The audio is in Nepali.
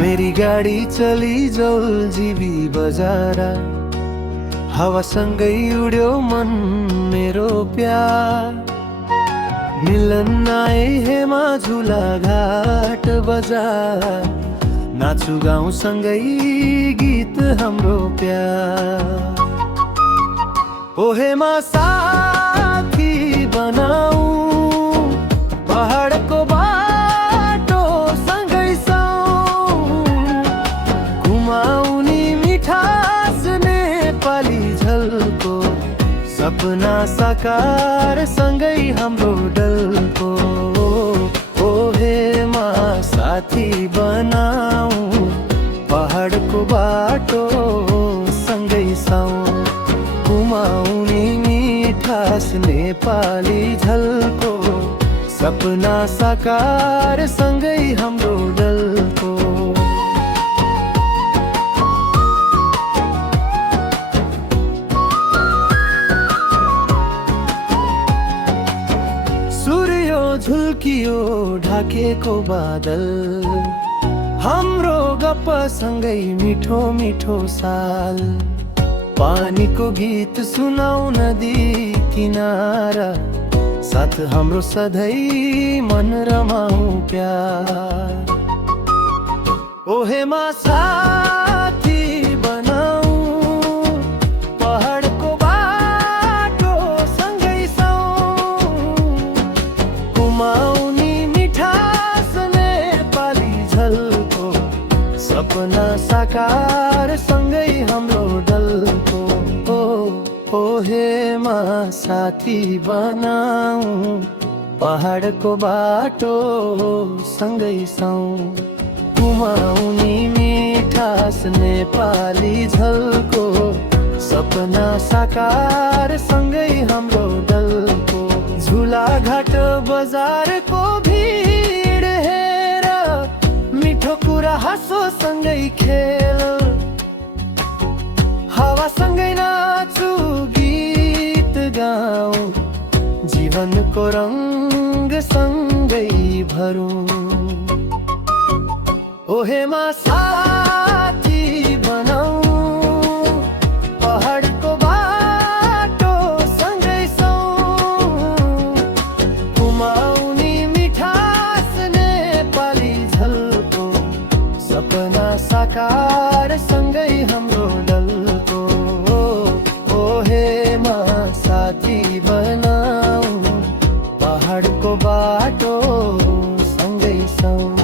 मेरी गाडी चली जौलजीबी बजारा, हावासँगै उड्यो मन मेरो प्यार। मिलन आए हेमा झुला घाट बजार, नाचु गाउँ सँगै गीत हाम्रो प्यार। ओ हेमा साथी बनाऊ, पहाडको बाटो सँगै साऊ, घुमाउनी मिठास नेपाली झल्को, सपना साकार सँगै हाम्रो डल्को। ओ हेमा साथी बनाऊ, पहाडको बाटो सँगै साऊ, घुमाउनी मिठास नेपाली झल्को, सपना साकार सँगै हाम्रो डल्को। सूर्य झुल्कियो ढाकेको बादल, हाम्रो गप्प सँगै मिठो मिठो साल। पानीको गीत सुनाउ नदी किनारा, साथ हाम्रो सधैँ मन रमाऊ प्यार। ओ हेमा साथी बनाऊ, पहाडको बाटो सँगै साऊ, घुमाउनी मिठास नेपाली झल्को, सपना साकार सँगै हाम्रो डल्को। ओ हेमा साथी बनाऊ, पहाडको बाटो सँगै साऊ, घुमाउनी मिठास नेपाली झल्को, सपना साकार सँगै हाम्रो डल्को। झुला घाट बजारको भिड हेर, मिठो कुरा हाँसो सँगै खेल, हावासँगै नाचु गीत गाऊ, जीवनको रङ्ग सँगै भरौँ। ओ हेमा साथी बनाऊ, पहाडको बाटो सँगै साऊ, घुमाउनी मिठास नेपाली झल्को, सपना साकार सँगै हाम्रो डल्को। ओ हेमा साथी बनाऊ, पहाडको बाटो सँगै साऊ।